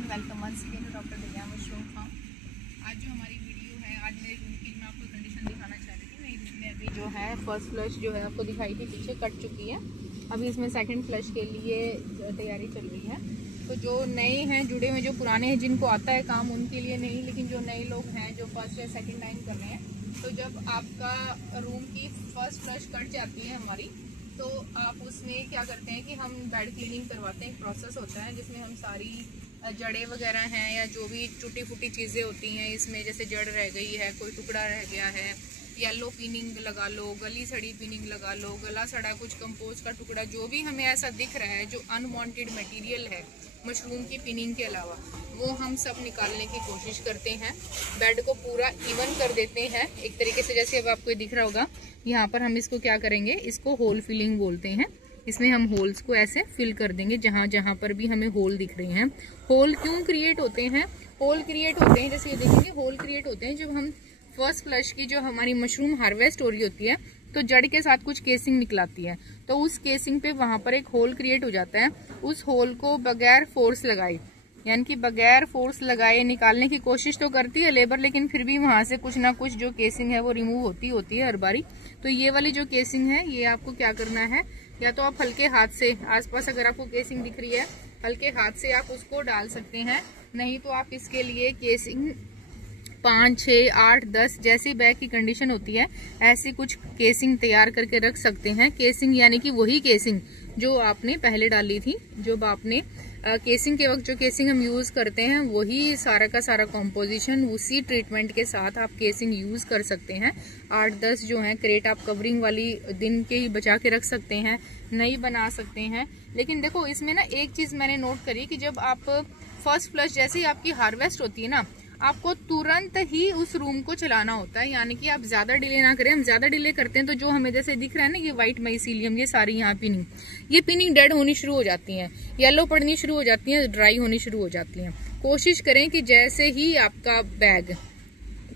Everyone, welcome once again to doctor Divya mushroom farm. आज जो हमारी वीडियो है, आज मेरे रूम की मैं आपको कंडीशन दिखाना चाह रही थी। मेरे रूम में अभी जो है फर्स्ट फ्लश जो है आपको दिखाई थी पीछे कट चुकी है। अभी इसमें सेकंड फ्लश के लिए तैयारी चल रही है। तो जो नए हैं जुड़े हुए, जो पुराने हैं जिनको आता है काम उनके लिए नहीं, लेकिन जो नए लोग हैं जो फर्स्ट या सेकेंड टाइम कर रहे हैं, तो जब आपका रूम की फर्स्ट फ्लश कट जाती है हमारी, तो आप उसमें क्या करते हैं कि हम बेड क्लीनिंग करवाते हैं। एक प्रोसेस होता है जिसमें हम सारी जड़ें वगैरह हैं या जो भी टूटी फूटी चीज़ें होती हैं इसमें, जैसे जड़ रह गई है, कोई टुकड़ा रह गया है, येलो पिनिंग लगा लो, गली सड़ी पिनिंग लगा लो, गला सड़ा कुछ कंपोस्ट का टुकड़ा, जो भी हमें ऐसा दिख रहा है जो अनवांटेड मटेरियल है मशरूम की पिनिंग के अलावा, वो हम सब निकालने की कोशिश करते हैं। बेड को पूरा इवन कर देते हैं एक तरीके से। जैसे अब आपको दिख रहा होगा, यहाँ पर हम इसको क्या करेंगे, इसको होल फिलिंग बोलते हैं। इसमें हम होल्स को ऐसे फिल कर देंगे जहां जहां पर भी हमें होल दिख रहे हैं। होल क्यों क्रिएट होते हैं? होल क्रिएट होते हैं, जैसे ये देखेंगे, होल क्रिएट होते हैं जब हम फर्स्ट फ्लश की जो हमारी मशरूम हार्वेस्ट हो रही होती है, तो जड़ के साथ कुछ केसिंग निकलाती है, तो उस केसिंग पे वहां पर एक होल क्रिएट हो जाता है। उस होल को बगैर फोर्स लगाए, यानी कि बगैर फोर्स लगाए निकालने की कोशिश तो करती है लेबर, लेकिन फिर भी वहां से कुछ ना कुछ जो केसिंग है वो रिमूव होती है हर बारी। तो ये वाली जो केसिंग है, ये आपको क्या करना है, या तो आप हल्के हाथ से, आसपास अगर आपको केसिंग दिख रही है, हल्के हाथ से आप उसको डाल सकते हैं। नहीं तो आप इसके लिए केसिंग 5, 6, 8, 10 जैसी बैग की कंडीशन होती है, ऐसी कुछ केसिंग तैयार करके रख सकते हैं। केसिंग यानी कि वही केसिंग जो आपने पहले डाली थी, जब आपने केसिंग के वक्त जो केसिंग हम यूज करते हैं, वही सारा का सारा कॉम्पोजिशन उसी ट्रीटमेंट के साथ आप केसिंग यूज कर सकते हैं। 8-10 जो है क्रेट आप कवरिंग वाली दिन के ही बचा के रख सकते हैं, नई बना सकते हैं। लेकिन देखो, इसमें ना एक चीज मैंने नोट करी कि जब आप फर्स्ट फ्लश जैसे ही आपकी हार्वेस्ट होती है ना, आपको तुरंत ही उस रूम को चलाना होता है, यानी कि आप ज्यादा डिले ना करें। हम ज्यादा डिले करते हैं तो जो हमें जैसे दिख रहा है ना, ये व्हाइट माइसीलियम, ये सारी यहाँ पिनिंग, ये पिनिंग डेड होनी शुरू हो जाती है, येलो पड़नी शुरू हो जाती है, ड्राई होनी शुरू हो जाती है। कोशिश करें कि जैसे ही आपका बैग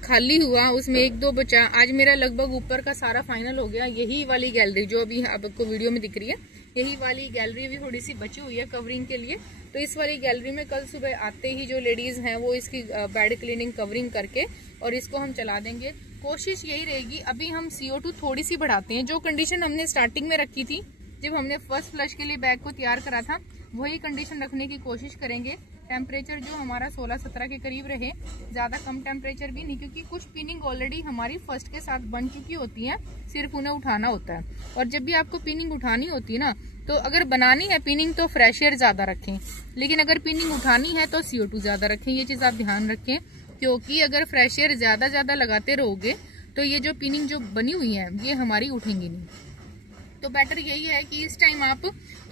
खाली हुआ, उसमें 1-2 बचा। आज मेरा लगभग ऊपर का सारा फाइनल हो गया। यही वाली गैलरी जो अभी आपको वीडियो में दिख रही है, यही वाली गैलरी भी थोड़ी सी बची हुई है कवरिंग के लिए। तो इस वाली गैलरी में कल सुबह आते ही जो लेडीज हैं वो इसकी बेड क्लीनिंग कवरिंग करके और इसको हम चला देंगे। कोशिश यही रहेगी, अभी हम CO2 थोड़ी सी बढ़ाते हैं। जो कंडीशन हमने स्टार्टिंग में रखी थी जब हमने फर्स्ट फ्लश के लिए बैग को तैयार करा था, वही कंडीशन रखने की कोशिश करेंगे। टेम्परेचर जो हमारा 16-17 के करीब रहे, ज्यादा कम टेम्परेचर भी नहीं, क्योंकि कुछ पिनिंग ऑलरेडी हमारी फर्स्ट के साथ बन चुकी होती है, सिर्फ उन्हें उठाना होता है। और जब भी आपको पिनिंग उठानी होती है ना, तो अगर बनानी है पिनिंग तो फ्रेश एयर ज्यादा रखें, लेकिन अगर पिनिंग उठानी है तो CO2 ज्यादा रखें। ये चीज आप ध्यान रखें, क्योंकि अगर फ्रेश एयर ज्यादा लगाते रहोगे तो ये जो पिनिंग जो बनी हुई है ये हमारी उठेंगी नहीं। तो बेटर यही है कि इस टाइम आप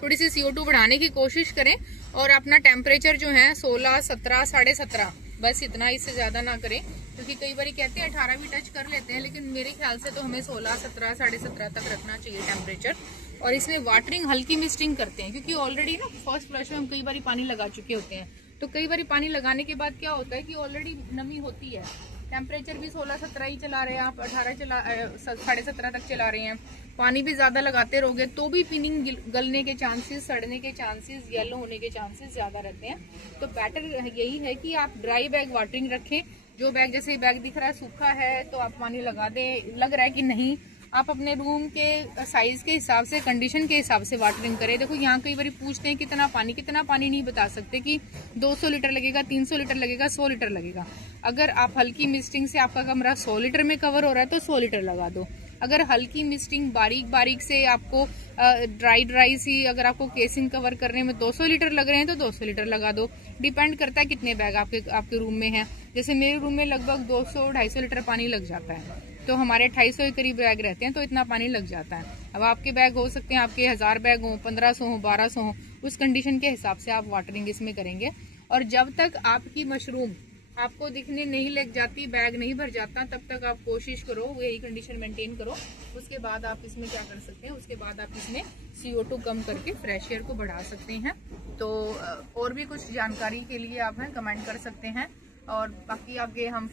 थोड़ी सी CO2 बढ़ाने की कोशिश करें और अपना टेम्परेचर जो है 16, 17, 17.5, बस इतना, इससे ज्यादा ना करें। क्योंकि कई बार कहते हैं 18 भी टच कर लेते हैं, लेकिन मेरे ख्याल से तो हमें 16, 17, 17.5 तक रखना चाहिए टेम्परेचर। और इसमें वाटरिंग हल्की मिस्टिंग करते हैं, क्योंकि ऑलरेडी ना फर्स्ट फ्लश में हम कई बार पानी लगा चुके होते हैं। तो कई बार पानी लगाने के बाद क्या होता है कि ऑलरेडी नमी होती है। टेम्परेचर भी 16-17 ही चला रहे हैं आप, 17.5 तक चला रहे हैं, पानी भी ज्यादा लगाते रहोगे तो भी पिनिंग गलने के चांसेस, सड़ने के चांसेस, येलो होने के चांसेस ज्यादा रहते हैं। तो बेटर यही है कि आप ड्राई बैग वाटरिंग रखें। जो बैग, जैसे बैग दिख रहा है सूखा है तो आप पानी लगा दें, लग रहा है कि नहीं, आप अपने रूम के साइज के हिसाब से, कंडीशन के हिसाब से वाटरिंग करें। देखो, यहाँ कई बार पूछते हैं कितना पानी नहीं बता सकते कि 200 लीटर लगेगा, 300 लीटर लगेगा, 100 लीटर लगेगा। अगर आप हल्की मिस्टिंग से आपका कमरा 100 लीटर में कवर हो रहा है तो 100 लीटर लगा दो। अगर हल्की मिस्टिंग बारीक से आपको ड्राई सी, अगर आपको केसिंग कवर करने में 200 लीटर लग रहे हैं तो 200 लीटर लगा दो। डिपेंड करता है कितने बैग आपके रूम में है। जैसे मेरे रूम में लगभग 200-250 लीटर पानी लग जाता है, तो हमारे 250 के करीब बैग रहते हैं, तो इतना पानी लग जाता है। अब आपके बैग हो सकते हैं, आपके 1000 बैग हो, 1500 हो, 1200 हो, उस कंडीशन के हिसाब से आप वाटरिंग इसमें करेंगे। और जब तक आपकी मशरूम आपको दिखने नहीं लग जाती, बैग नहीं भर जाता, तब तक आप कोशिश करो यही कंडीशन मेंटेन करो। उसके बाद आप इसमें क्या कर सकते हैं, उसके बाद आप इसमें CO2 कम करके फ्रेश एयर को बढ़ा सकते हैं। तो और भी कुछ जानकारी के लिए आप कमेंट कर सकते हैं, और बाकी आगे हम